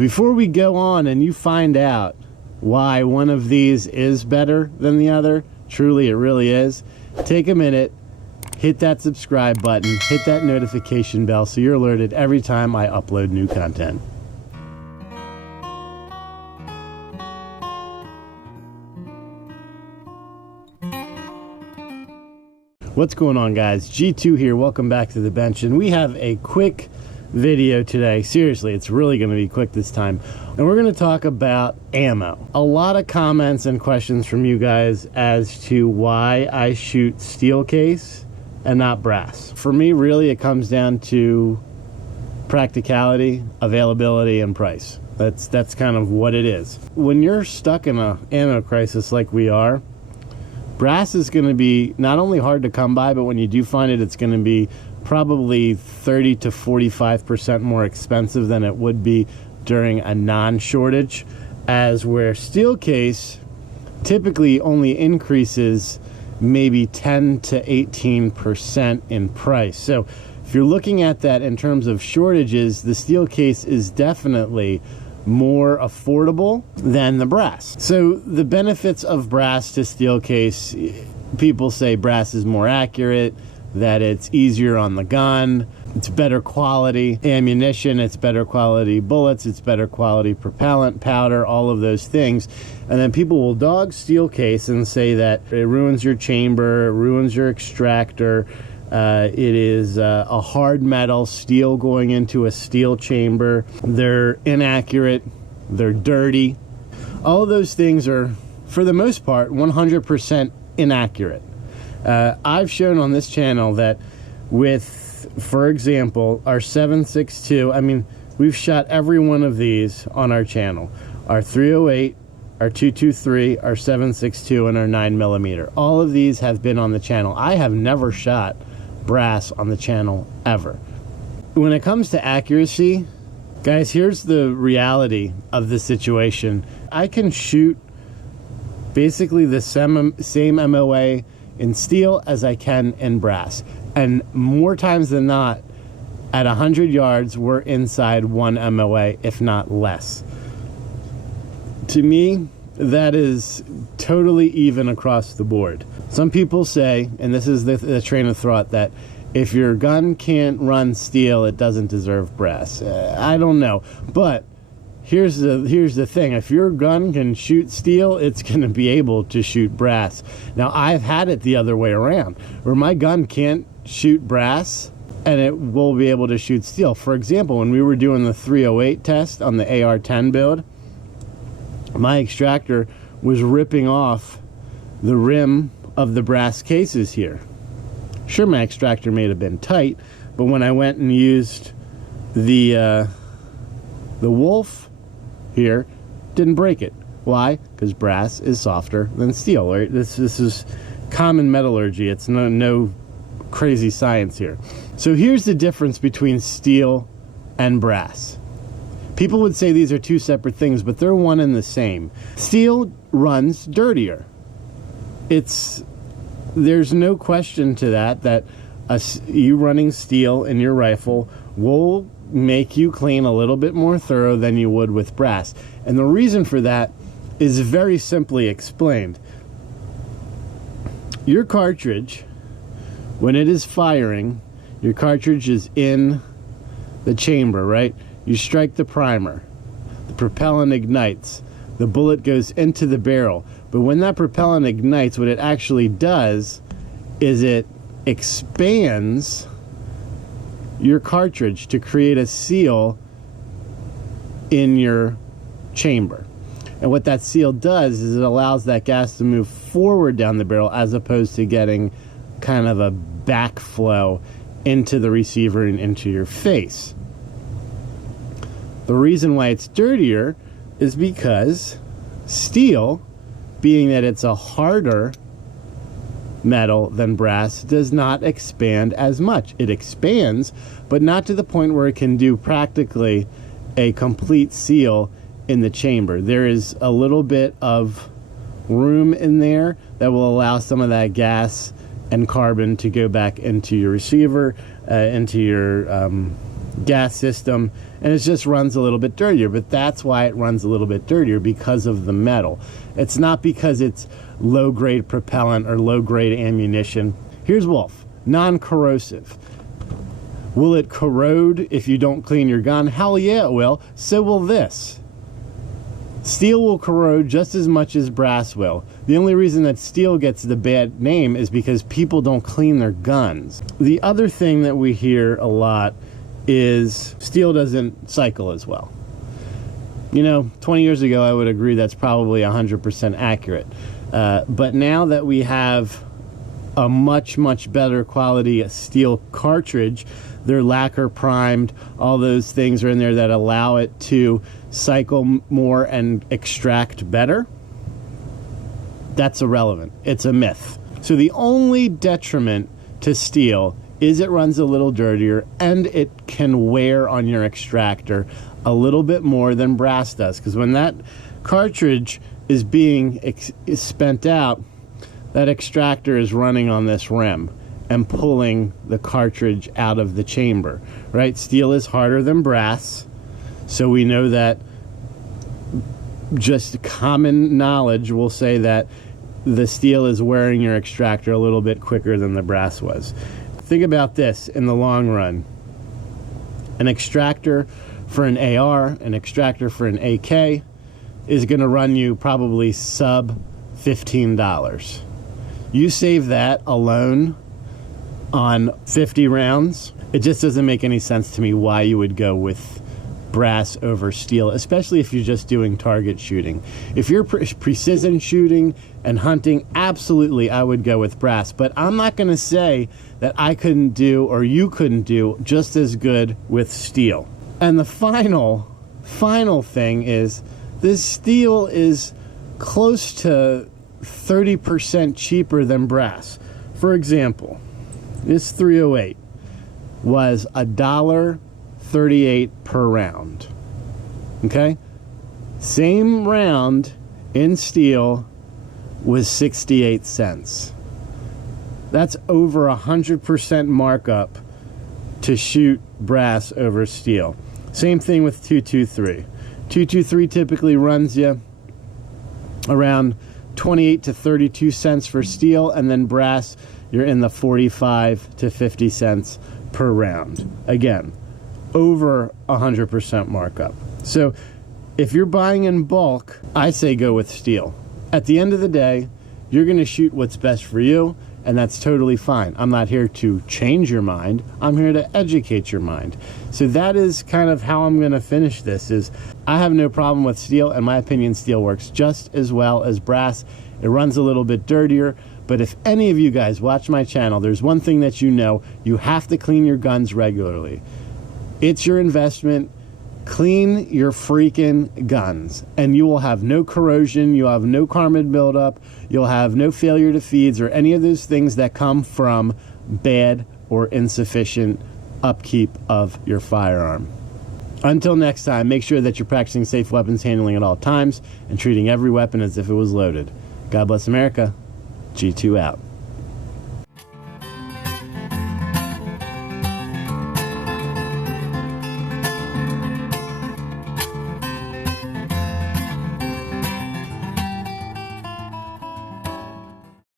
before we go on and you find out why one of these is better than the other, truly it really is, take a minute, hit that subscribe button, hit that notification bell so you're alerted every time I upload new content. What's going on, guys? G2 here. Welcome back to the bench, and we have a quick video today. Seriously, it's really going to be quick this time, and we're going to talk about ammo. A lot of comments and questions from you guys as to why I shoot steel case and not brass. For me, really, it comes down to practicality, availability, and price. That's kind of what it is. When you're stuck in a ammo crisis like we are, brass is going to be not only hard to come by, but when you do find it, it's going to be probably 30 to 45% more expensive than it would be during a non-shortage, as where steel case typically only increases maybe 10 to 18% in price. So if you're looking at that in terms of shortages, the steel case is definitely more affordable than the brass. So the benefits of brass to steel case, people say brass is more accurate, that it's easier on the gun, it's better quality ammunition, it's better quality bullets, it's better quality propellant, powder, all of those things. And then people will dog steel case and say that it ruins your chamber, it ruins your extractor, it is a hard metal, steel going into a steel chamber, they're inaccurate, they're dirty. All of those things are, for the most part, 100% inaccurate. I've shown on this channel that with, for example, our 7.62, I mean, we've shot every one of these on our channel. Our 308, our 223, our 7.62, and our 9mm. All of these have been on the channel. I have never shot brass on the channel ever. When it comes to accuracy, guys, here's the reality of the situation. I can shoot basically the same MOA in steel as I can in brass, and more times than not, at 100 yards we're inside one MOA, if not less. To me, that is totally even across the board. Some people say, and this is the train of thought, that if your gun can't run steel, it doesn't deserve brass. I don't know, but here's the thing. If your gun can shoot steel, it's going to be able to shoot brass. Now, I've had it the other way around, where my gun can't shoot brass and it will be able to shoot steel. For example, when we were doing the 308 test on the AR-10 build, my extractor was ripping off the rim of the brass cases here. Sure, my extractor may have been tight, but when I went and used the Wolf here, didn't break it. Why? Because brass is softer than steel. Right? This is common metallurgy. It's no crazy science here. So here's the difference between steel and brass. People would say these are two separate things, but they're one and the same. Steel runs dirtier. There's no question to that you running steel in your rifle will make you clean a little bit more thorough than you would with brass. And the reason for that is very simply explained. Your cartridge, when it is firing, your cartridge is in the chamber, right? You strike the primer, the propellant ignites, the bullet goes into the barrel. But when that propellant ignites, what it actually does is it expands your cartridge to create a seal in your chamber. And what that seal does is it allows that gas to move forward down the barrel, as opposed to getting kind of a backflow into the receiver and into your face. The reason why it's dirtier is because steel, being that it's a harder metal than brass, does not expand as much. It expands, but not to the point where it can do practically a complete seal in the chamber. There is a little bit of room in there that will allow some of that gas and carbon to go back into your receiver, into your gas system, and it just runs a little bit dirtier. But that's why it runs a little bit dirtier, because of the metal. It's not because it's low-grade propellant or low-grade ammunition. Here's Wolf, non-corrosive. Will it corrode if you don't clean your gun? Hell yeah, it will. So will this. Steel will corrode just as much as brass will. The only reason that steel gets the bad name is because people don't clean their guns. The other thing that we hear a lot is steel doesn't cycle as well. You know, 20 years ago, I would agree that's probably 100% accurate. But now that we have a much, much better quality steel cartridge, they're lacquer primed, all those things are in there that allow it to cycle more and extract better. That's irrelevant. It's a myth. So the only detriment to steel is it runs a little dirtier, and it can wear on your extractor a little bit more than brass does, because when that cartridge is being spent out, that extractor is running on this rim and pulling the cartridge out of the chamber, right? Steel is harder than brass, so we know that. Just common knowledge will say that the steel is wearing your extractor a little bit quicker than the brass was. Think about this in the long run. An extractor for an AR, an extractor for an AK is going to run you probably sub $15. You save that alone on 50 rounds. It just doesn't make any sense to me why you would go with brass over steel, especially if you're just doing target shooting. If you're precision shooting and hunting, absolutely I would go with brass, but I'm not going to say that I couldn't do or you couldn't do just as good with steel. And the final thing is this steel is close to 30% cheaper than brass. For example, this 308 was $1.38 per round. Okay? Same round in steel was 68 cents. That's over 100% markup to shoot brass over steel. Same thing with 223. 223 typically runs you around 28 to 32 cents for steel, and then brass, you're in the 45 to 50 cents per round. Again, over 100% markup. So if you're buying in bulk, I say go with steel. At the end of the day, you're going to shoot what's best for you, and that's totally fine. I'm not here to change your mind. I'm here to educate your mind. So that is kind of how I'm going to finish this. Is I have no problem with steel. In my opinion, steel works just as well as brass. It runs a little bit dirtier, but if any of you guys watch my channel, there's one thing that you know: you have to clean your guns regularly. It's your investment. Clean your freaking guns, and you will have no corrosion, you'll have no carbon buildup, you'll have no failure to feeds or any of those things that come from bad or insufficient upkeep of your firearm. Until next time, make sure that you're practicing safe weapons handling at all times and treating every weapon as if it was loaded. God bless America. G2 out.